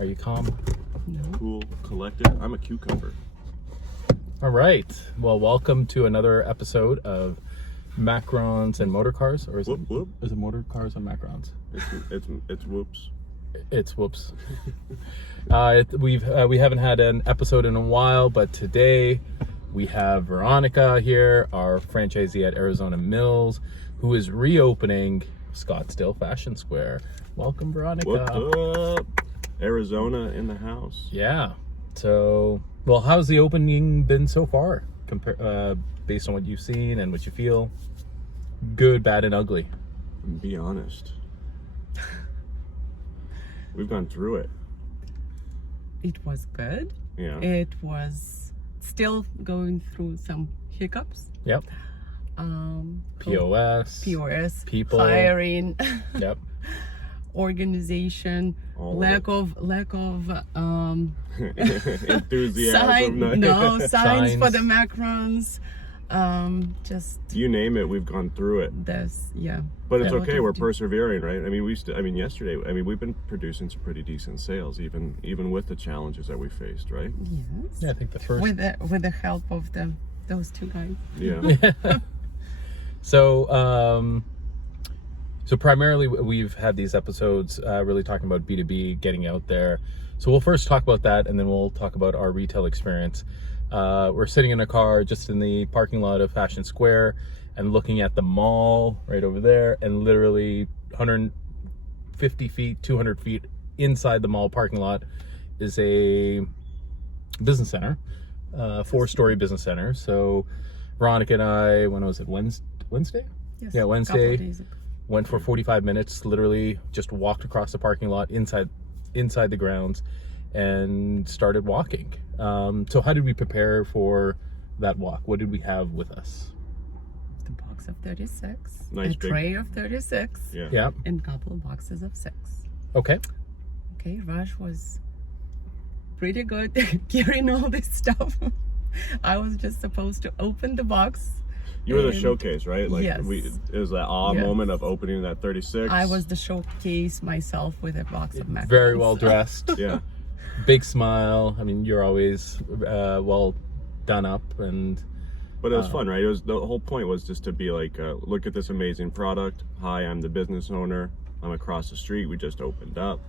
Are you calm? No. Cool, collected. I'm a cucumber. All right. Well, welcome to another episode of Macarons and Motorcars, or is Whoop, whoop. Is it Motorcars and Macarons? It's whoops. It's whoops. We haven't had an episode in a while, but today we have Veronika here, our franchisee at Arizona Mills, who is reopening Scottsdale Fashion Square. Welcome, Veronika. What's up? Arizona in the house. Yeah. So, well, how's the opening been so far? Based on what you've seen and what you feel? Good, bad, and ugly. Be honest. We've gone through it. It was good. Yeah. It was still going through some hiccups. Yep. POS, people, hiring, yep, organization, lack of enthusiasm. signs for the Macarons. Just you name it, we've gone through it. But it's okay. We're persevering, right? I mean, yesterday. I mean, we've been producing some pretty decent sales, even with the challenges that we faced, right? Yes. Yeah, I think the first with the help of those two guys. Yeah. So primarily we've had these episodes really talking about B2B, getting out there. So we'll first talk about that, and then we'll talk about our retail experience. We're sitting in a car just in the parking lot of Fashion Square and looking at the mall right over there, and literally 150 feet, 200 feet inside the mall parking lot is a business center, 4-story business center. So Veronika and I, when was it, Wednesday? Yes. Yeah, Wednesday. Days ago. Went for 45 minutes, literally just walked across the parking lot inside the grounds and started walking. So how did we prepare for that walk? What did we have with us? The box of 36, Nice a big tray of 36, Yeah. and a couple of boxes of 6. Okay. Okay, Raj was pretty good carrying all this stuff. I was just supposed to open the box. You were the showcase, right? Like yes. It was that moment of opening that 36. I was the showcase myself with a box of macarons. Very well dressed. Yeah. Big smile. I mean, you're always well done up, But it was fun, right? The whole point was just to be like, look at this amazing product. Hi, I'm the business owner. I'm across the street. We just opened up.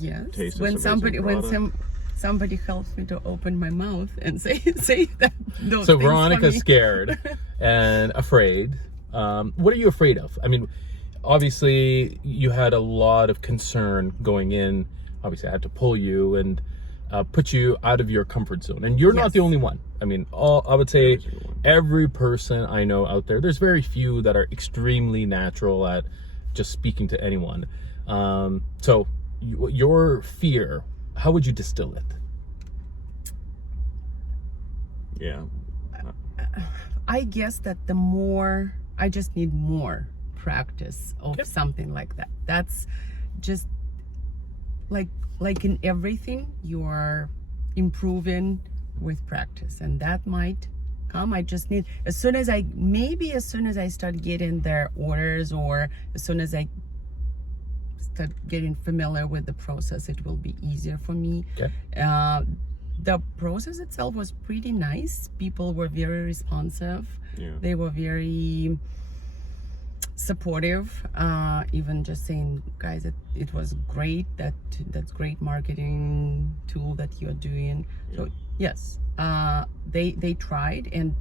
Yes. Taste When this somebody somebody helps me to open my mouth and say that. Those So things Veronica's for me. scared and afraid. What are you afraid of? I mean, obviously you had a lot of concern going in. Obviously I had to pull you and put you out of your comfort zone, and you're not the only one. I mean, I would say every person I know out there, there's very few that are extremely natural at just speaking to anyone. So your fear, how would you distill it? Yeah. I guess that I just need more practice of something like that. That's just like in everything, you are improving with practice, and that might come. I just need, as soon as I start getting their orders, or as soon as I start getting familiar with the process, it will be easier for me. Okay. The process itself was pretty nice. People were very responsive. Yeah. They were very supportive, even just saying, guys, it was great. That's great marketing tool that you're doing. Yeah. So yes, they tried, and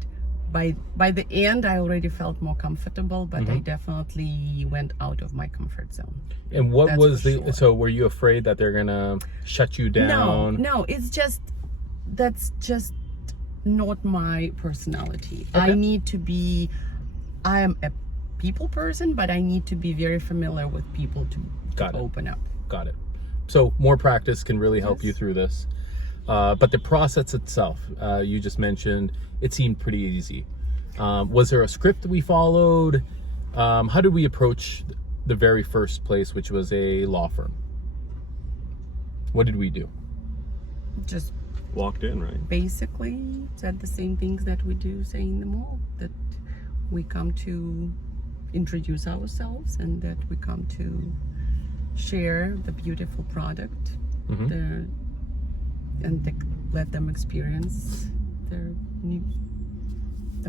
by the end I already felt more comfortable, but I definitely went out of my comfort zone. And what That's was for sure. so were you afraid that they're gonna shut you down? No, that's just not my personality. Okay. I am a people person, but I need to be very familiar with people to open up. Got it. So more practice can really help you through this. But the process itself, you just mentioned, it seemed pretty easy. Was there a script we followed? How did we approach the very first place, which was a law firm? What did we do? Just Walked in, right? basically said the same things that we do say in the mall, that we come to introduce ourselves and that we come to share the beautiful product and let them experience the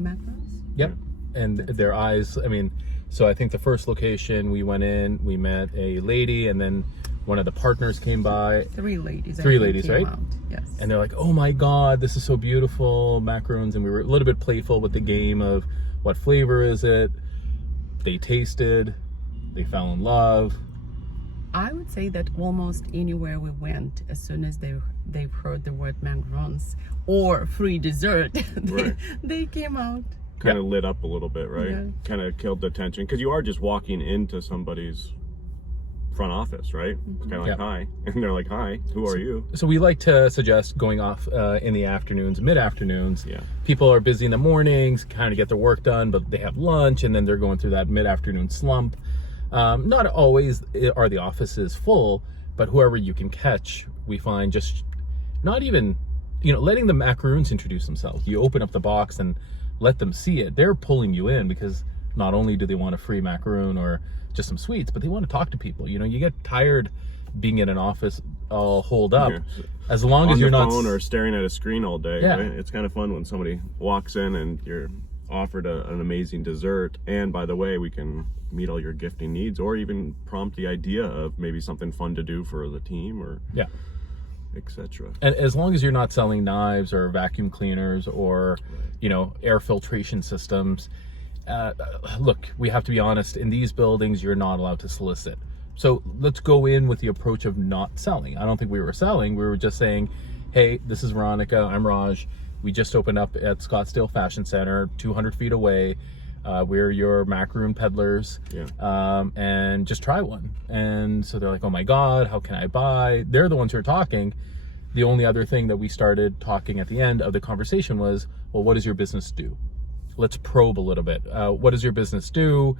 macarons. Yep. And their eyes, I mean, so I think the first location we went in, we met a lady, and then one of the partners came by. Three ladies, right? Out. Yes. And they're like, oh my God, this is so beautiful, macarons. And we were a little bit playful with the game of what flavor is it? They tasted, they fell in love. I would say that almost anywhere we went, as soon as they've heard the word macarons or free dessert, they came out. Kind of lit up a little bit, right? Yeah. Kind of killed the tension, because you are just walking into somebody's front office, right? It's kind of like, hi. And they're like, hi, who are you? So we like to suggest going off in the afternoons, mid-afternoons. Yeah. People are busy in the mornings, kind of get their work done, but they have lunch, and then they're going through that mid-afternoon slump. Not always are the offices full, but whoever you can catch, we find just not even, letting the macaroons introduce themselves. You open up the box and let them see it. They're pulling you in because not only do they want a free macaroon or just some sweets, but they want to talk to people. You get tired being in an office all holed up. As long as you're not on the phone or staring at a screen all day, Yeah. right? It's kind of fun when somebody walks in and you're offered an amazing dessert, and by the way, we can meet all your gifting needs, or even prompt the idea of maybe something fun to do for the team, or etc. And as long as you're not selling knives or vacuum cleaners or air filtration systems, look, we have to be honest, in these buildings you're not allowed to solicit. So let's go in with the approach of not selling. I don't think we were selling. We were just saying, hey, this is Veronika, I'm Raj. We just opened up at Scottsdale Fashion Center, 200 feet away. We're your macaroon peddlers, and just try one. And so they're like, oh my God, how can I buy? They're the ones who are talking. The only other thing that we started talking at the end of the conversation was, well, what does your business do? Let's probe a little bit. What does your business do?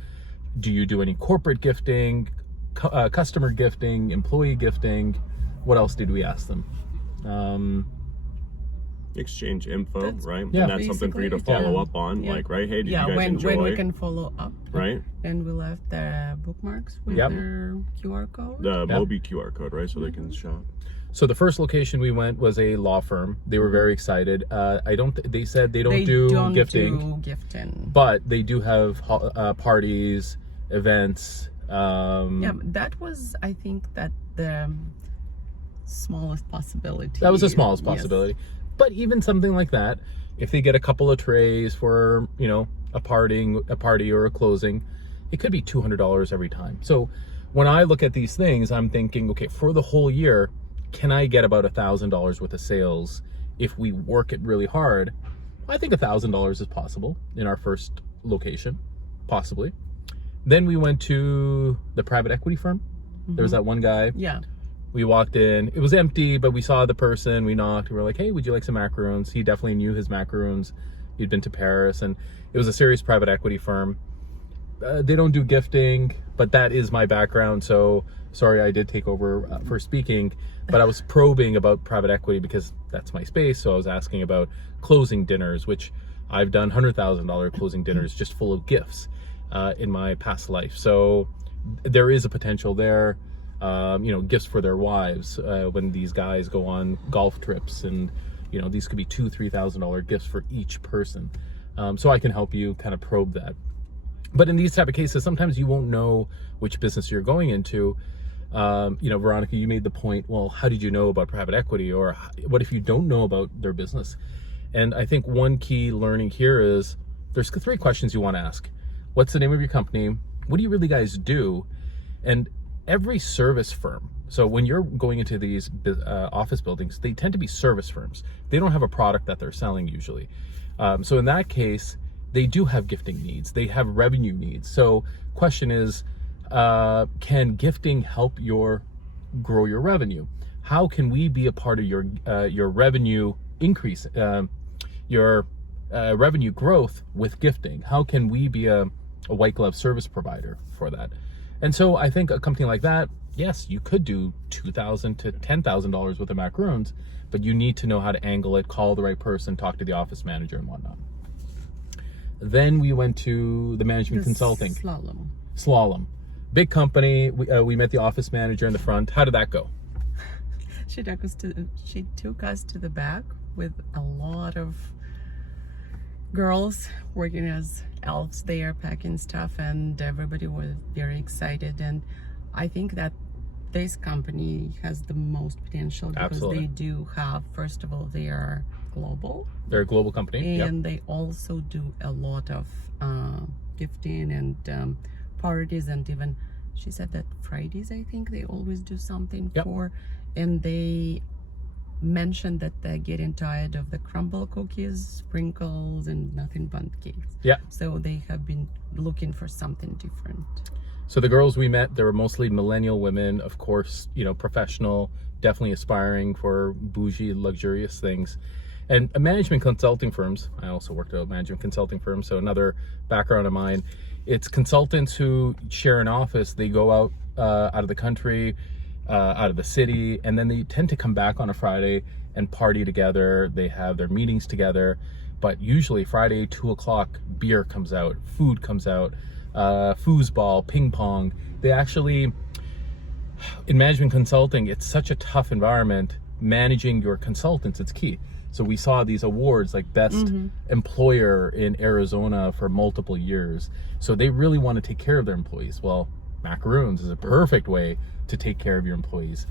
Do you do any corporate gifting, customer gifting, employee gifting? What else did we ask them? Exchange info, right? Yeah. And that's something for you to follow up on, like, right? Hey, did you guys enjoy? When we can follow up, right? And we left the bookmarks with their QR code. The Mobi QR code, right? So they can shop. So the first location we went was a law firm. They were very excited. They said they don't do gifting, but they do have parties, events. That was, I think, that the smallest possibility. That was the smallest possibility. Yes. But even something like that, if they get a couple of trays for, a party or a closing, it could be $200 every time. So when I look at these things, I'm thinking, okay, for the whole year, can I get about $1,000 worth of sales if we work it really hard? I think $1,000 is possible in our first location, possibly. Then we went to the private equity firm. There was that one guy. Yeah. We walked in, it was empty, but we saw the person, we knocked, we were like, hey, would you like some macaroons? He definitely knew his macaroons. He'd been to Paris, and it was a serious private equity firm. They don't do gifting, but that is my background, so sorry I did take over for speaking, but I was probing about private equity because that's my space, so I was asking about closing dinners, which I've done $100,000 closing dinners just full of gifts in my past life. So there is a potential there. Gifts for their wives when these guys go on golf trips, and these could be $2,000-$3,000 gifts for each person. So I can help you kind of probe that. But in these type of cases, sometimes you won't know which business you're going into. Veronika, you made the point, well, how did you know about private equity, or what if you don't know about their business? And I think one key learning here is there's 3 questions you want to ask. What's the name of your company? What do you really guys do? And every service firm, so when you're going into these office buildings, they tend to be service firms. They don't have a product that they're selling usually. So in that case, they do have gifting needs. They have revenue needs. So question is, can gifting help grow your revenue? How can we be a part of your revenue increase, your revenue growth with gifting? How can we be a white glove service provider for that? And so I think a company like that, yes, you could do $2,000 to $10,000 worth of macaroons, but you need to know how to angle it, call the right person, talk to the office manager and whatnot. Then we went to the management consulting. Slalom. Big company. We met the office manager in the front. How did that go? She took us to the back with a lot of girls working as elves there, packing stuff, and everybody was very excited. And I think that this company has the most potential because Absolutely. they do have, first of all, they are global. They're a global company. And they also do a lot of gifting and parties, and even she said that Fridays, I think, they always do something for, and they mentioned that they're getting tired of the crumble cookies, sprinkles, and nothing but cakes. Yeah. So they have been looking for something different. So the girls we met, they were mostly millennial women, of course, you know, professional, definitely aspiring for bougie, luxurious things. And management consulting firms, I also worked at a management consulting firm, so another background of mine. It's consultants who share an office. They go out of the country, out of the city, and then they tend to come back on a Friday and party together. They have their meetings together, but usually Friday, 2 o'clock, beer comes out, food comes out, foosball, ping pong. They actually, in management consulting, it's such a tough environment. Managing your consultants, it's key. So we saw these awards like best employer in Arizona for multiple years. So they really want to take care of their employees. Well, Macarons is a perfect way to take care of your employees.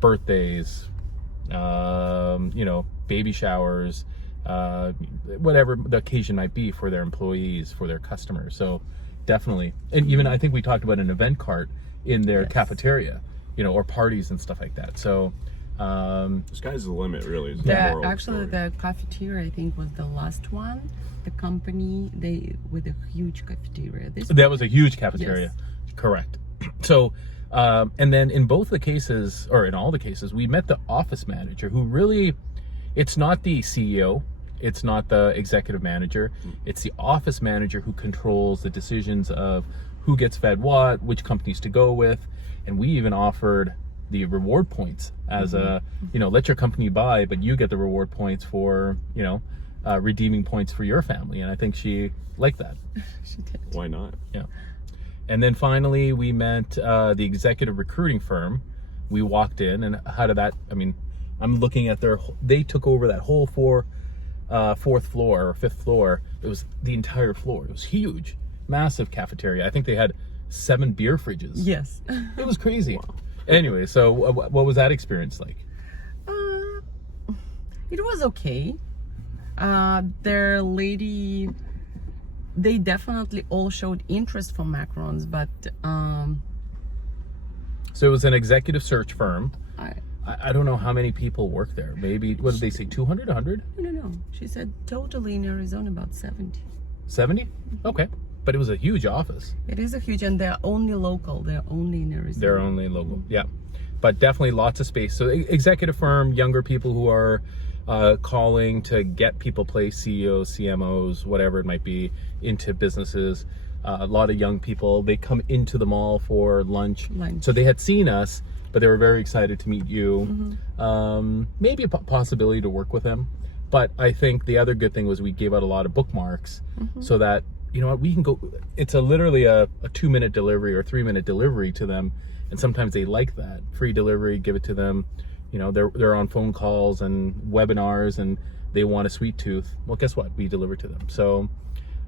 Birthdays, you know, baby showers, whatever the occasion might be for their employees, for their customers. So definitely. And even I think we talked about an event cart in their cafeteria, you know, or parties and stuff like that. So sky's the limit, really. Is Actually, the cafeteria, I think, was the last one. The company, with a huge cafeteria. That was a huge cafeteria. Yes. Correct. So, and then in both the cases, or in all the cases, we met the office manager who really, it's not the CEO, it's not the executive manager, it's the office manager who controls the decisions of who gets fed what, which companies to go with. And we even offered the reward points as a, you know, let your company buy, but you get the reward points for, you know, redeeming points for your family. And I think she liked that. She did. Why not? Yeah. And then finally we met the executive recruiting firm. We walked in, and how did that, I mean, I'm looking at they took over that whole fourth floor or fifth floor. It was the entire floor. It was huge, massive cafeteria. I think they had 7 beer fridges. Yes. It was crazy. Wow. Anyway, so what was that experience like? It was okay. Their lady, they definitely all showed interest for Macarons, but so it was an executive search firm. I don't know how many people work there. Maybe, what did they say, 200, 100? No. She said totally in Arizona about 70. 70? Okay. But it was a huge office. It is a huge, and they're only local. They're only in Arizona. They're only local, yeah. But definitely lots of space. So executive firm, younger people who are calling to get people placed, CEOs, CMOs, whatever it might be, into businesses. A lot of young people, they come into the mall for lunch. So they had seen us, but they were very excited to meet you. Maybe a possibility to work with them. But I think the other good thing was we gave out a lot of bookmarks so that, you know what, we can go, it's literally a 2-minute delivery or 3-minute delivery to them. And sometimes they like that. Free delivery, give it to them. You know, they're on phone calls and webinars and they want a sweet tooth. Well, guess what? We deliver to them. So,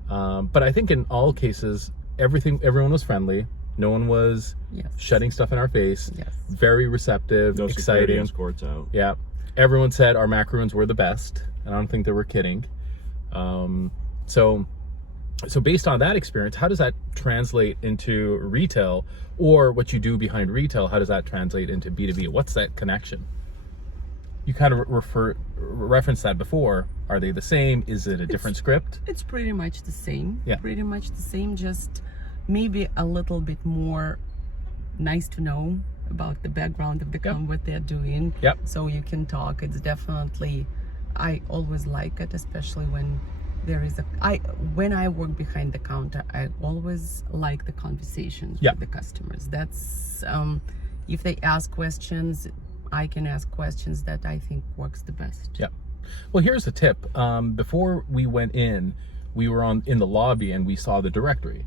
but I think in all cases, everyone was friendly. No one was shutting stuff in our face. Very receptive, no exciting. Security escorts out. Yeah. Everyone said our macaroons were the best. And I don't think they were kidding. So based on that experience, how does that translate into retail, or what you do behind retail? How does that translate into B2B? What's that connection? You kind of referenced that before. Are they the same? Is it a different script? It's pretty much the same. Yeah. Pretty much the same, just maybe a little bit more nice to know about the background of the company, what they're doing. Yep. So you can talk. It's definitely, I always like it, especially when there is when I work behind the counter, I always like the conversations with the customers. That's if they ask questions, I can ask questions. That I think works the best. Yeah. Well, here's a tip. Before we went in, we were in the lobby and we saw the directory.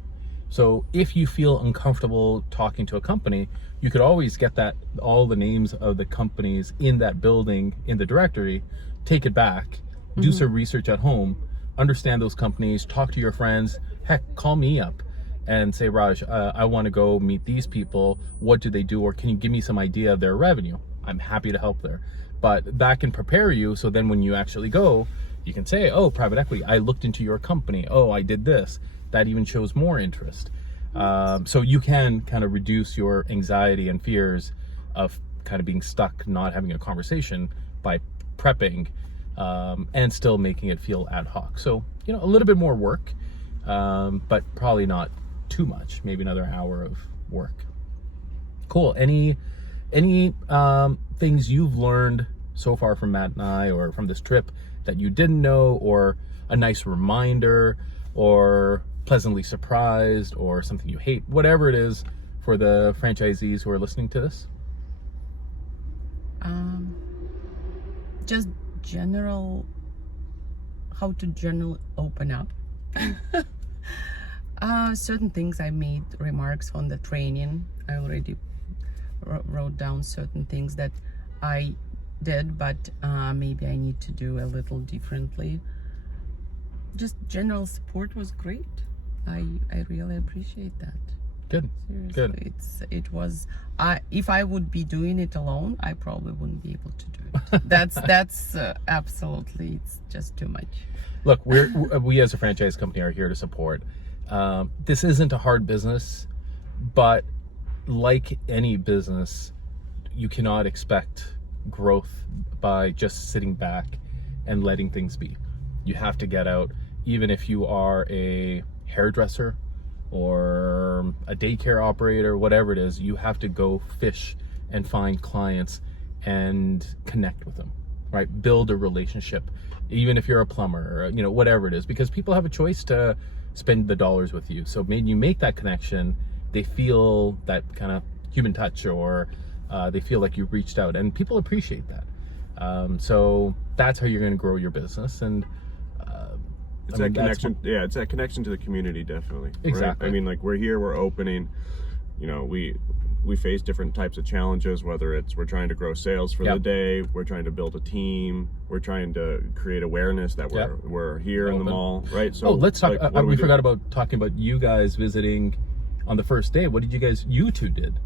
So if you feel uncomfortable talking to a company, you could always get all the names of the companies in that building in the directory, take it back, do some research at home, understand those companies, talk to your friends, heck, call me up and say, Raj, I want to go meet these people. What do they do? Or can you give me some idea of their revenue? I'm happy to help there. But that can prepare you, so then when you actually go, you can say, oh, private equity, I looked into your company. Oh, I did this. That even shows more interest. So you can kind of reduce your anxiety and fears of kind of being stuck, not having a conversation by prepping and still making it feel ad hoc. So, a little bit more work, but probably not too much, maybe another hour of work. Cool. Any things you've learned so far from Matt and I, or from this trip, that you didn't know, or a nice reminder, or pleasantly surprised, or something you hate, whatever it is, for the franchisees who are listening to this? Just how to general open up. Certain things I made remarks on the training. I already wrote down certain things that I did, but maybe I need to do a little differently. Just general support was great. I really appreciate that. Good. Seriously, Good. It was. If I would be doing it alone, I probably wouldn't be able to do it. That's absolutely. It's just too much. Look, we as a franchise company are here to support. This isn't a hard business, but like any business, you cannot expect growth by just sitting back and letting things be. You have to get out. Even if you are a hairdresser or a daycare operator, whatever it is, you have to go fish and find clients and connect with them, right? Build a relationship, even if you're a plumber, or, whatever it is, because people have a choice to spend the dollars with you. So when you make that connection, they feel that kind of human touch, or they feel like you've reached out, and people appreciate that. So that's how you're going to grow your business. And it's that connection. Yeah, it's that connection to the community, definitely. Exactly. Right? I mean, like, we're here, we're opening. We face different types of challenges. Whether it's we're trying to grow sales for the day, we're trying to build a team, we're trying to create awareness that we're here in the mall, right? So let's talk. Like, we forgot about talking about you guys visiting on the first day. What did you two did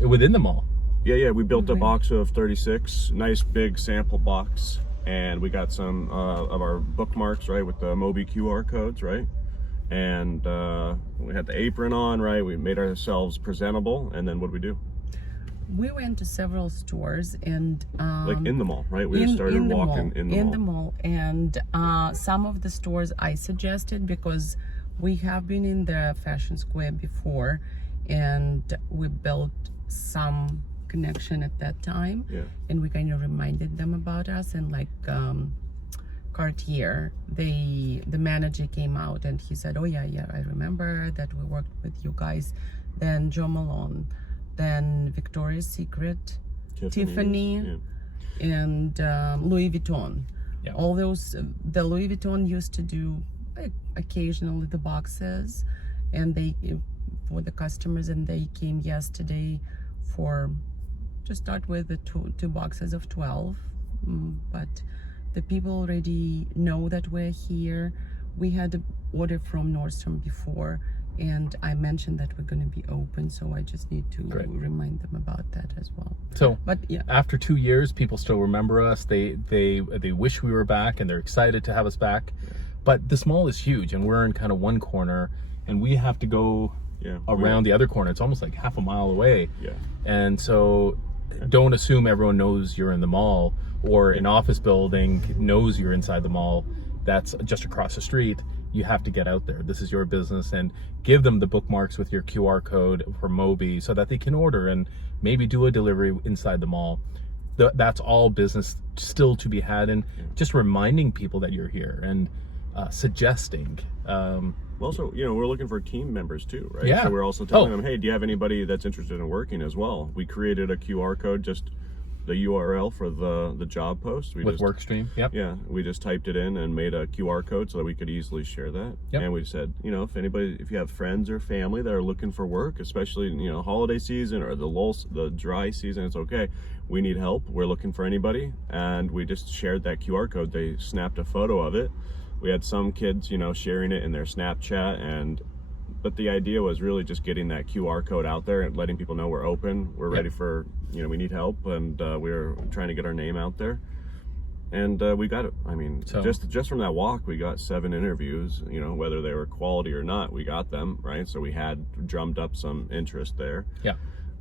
within the mall? Yeah, we built a box of 36, nice big sample box, and we got some of our bookmarks, right, with the Mobi QR codes, right? And we had the apron on, right? We made ourselves presentable, and then what did we do? We went to several stores and like in the mall, right? We just started walking in the mall. And some of the stores I suggested, because we have been in the Fashion Square before, and we built some connection at that time, and we kind of reminded them about us. And like Cartier, the manager came out and he said, oh yeah, I remember that we worked with you guys. Then Jo Malone, then Victoria's Secret, Tiffany, and Louis Vuitton. All those, the Louis Vuitton used to do occasionally the boxes, and they for the customers, and they came yesterday to start with the two boxes of 12, but the people already know that we're here. We had an order from Nordstrom before, and I mentioned that we're going to be open, so I just need to remind them about that as well. So, but after 2 years, people still remember us. They wish we were back, and they're excited to have us back. But this mall is huge, and we're in kind of one corner, and we have to go around the other corner. It's almost like half a mile away. And so don't assume everyone knows you're in the mall, or an office building knows you're inside the mall that's just across the street. You have to get out there. This is your business, and give them the bookmarks with your QR code for Mobi so that they can order and maybe do a delivery inside the mall. That's all business still to be had, and just reminding people that you're here and suggesting. Also, we're looking for team members too, right? Yeah. So we're also telling them, hey, do you have anybody that's interested in working as well? We created a QR code just the URL for the job post. With WorkStream, yep. Yeah, we just typed it in and made a QR code so that we could easily share that. Yep. And we said, you know, if you have friends or family that are looking for work, especially, you know, holiday season or the dry season, it's okay. We need help. We're looking for anybody. And we just shared that QR code. They snapped a photo of it. We had some kids, you know, sharing it in their Snapchat, but the idea was really just getting that QR code out there and letting people know we're open, we're ready for, you know, we need help, and we're trying to get our name out there. And we got it. I mean, just from that walk, we got 7 interviews, you know, whether they were quality or not, we got them, right? So we had drummed up some interest there. Yeah.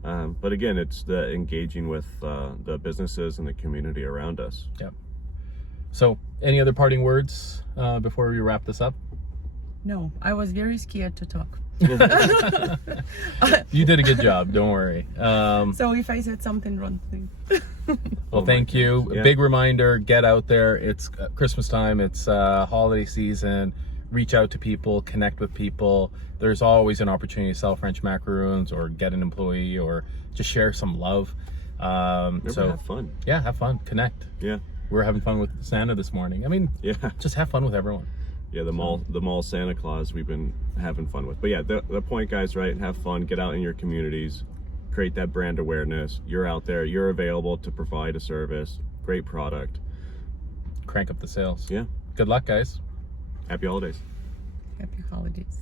But again, it's the engaging with the businesses and the community around us. Yeah. So any other parting words before we wrap this up? No, I was very scared to talk. You did a good job, don't worry. So if I said something wrong, please. Well, thank you. Yeah. A big reminder, get out there. It's Christmas time, it's holiday season. Reach out to people, connect with people. There's always an opportunity to sell French macaroons or get an employee or just share some love. So have fun. Yeah, have fun, connect. Yeah. We were having fun with Santa this morning. I mean, Yeah. just have fun with everyone. Yeah, the mall Santa Claus we've been having fun with. But yeah, the point, guys, right? Have fun, get out in your communities, create that brand awareness. You're out there, you're available to provide a service, great product. Crank up the sales. Yeah. Good luck, guys. Happy holidays. Happy holidays.